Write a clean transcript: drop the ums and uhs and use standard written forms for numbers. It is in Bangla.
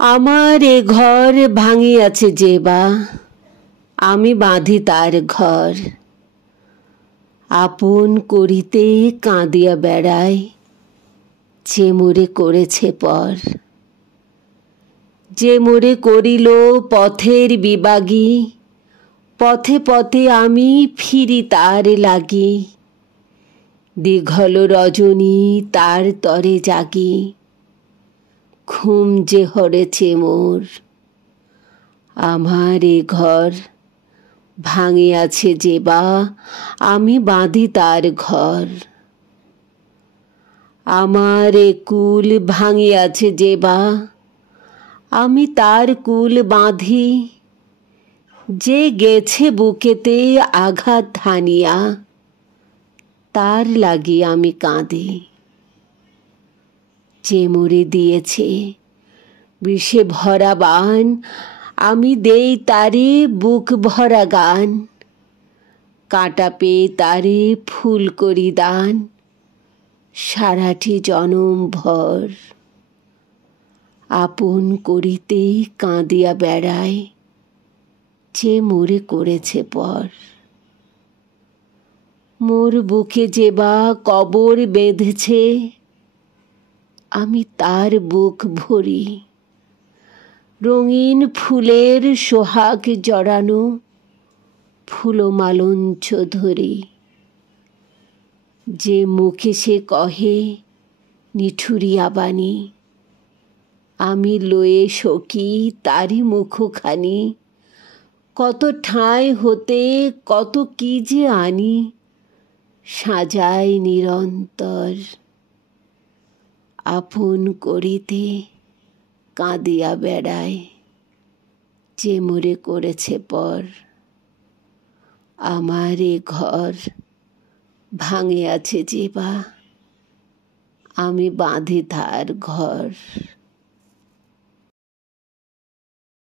আমার এ ঘর ভাঙিয়াছে যে বা, আমি বাঁধি তার ঘর। আপন করিতে কাঁদিয়া বেড়ায়, যে মোরে করেছে পর। যে মোরে করিল পথের বিবাগী, পথে পথে আমি ফিরি তার লাগি। দীঘল রজনী তার তরে জাগি, ঘুম যে হরেছে মোর। আমার এ ঘর ভাঙিয়াছে যে বা, আমি বাঁধি তার ঘর। আমার এ কুল ভাঙিয়াছে যে বা, আমি তার কুল বাঁধি। যে গেছে বুকেতে আঘাত হানিয়া, তার লাগি আমি কাঁদি। যে মোরে দিয়েছে বিষে ভরা বান, আমি দেই তারে বুক ভরা গান। কাঁটা পেয়ে তারে ফুল করি দান, সারাটি জনম ভর। আপন করিতে কাঁদিয়া বেড়ায়, যে মোরে করেছে পর। মোর বুকে যে বা কবর বেঁধেছে, আমি তার বুক ভরি। রঙিন ফুলের সোহাগ জড়ানো, ফুলমালঞ্চ ধরি। যে মুখে সে কহে নিঠুরিয়া বাণী, আমি লয়ে সখী তারি মুখখানি। কত ঠাঁই হতে কত কি যে আনি, সাজাই নিরন্তর। আপন করিতে কাঁদিয়া বেড়ায়, যে মোরে করেছে পর। আমার এ ঘর ভাঙিয়াছে যে বা, আমি বাঁধি তার ঘর।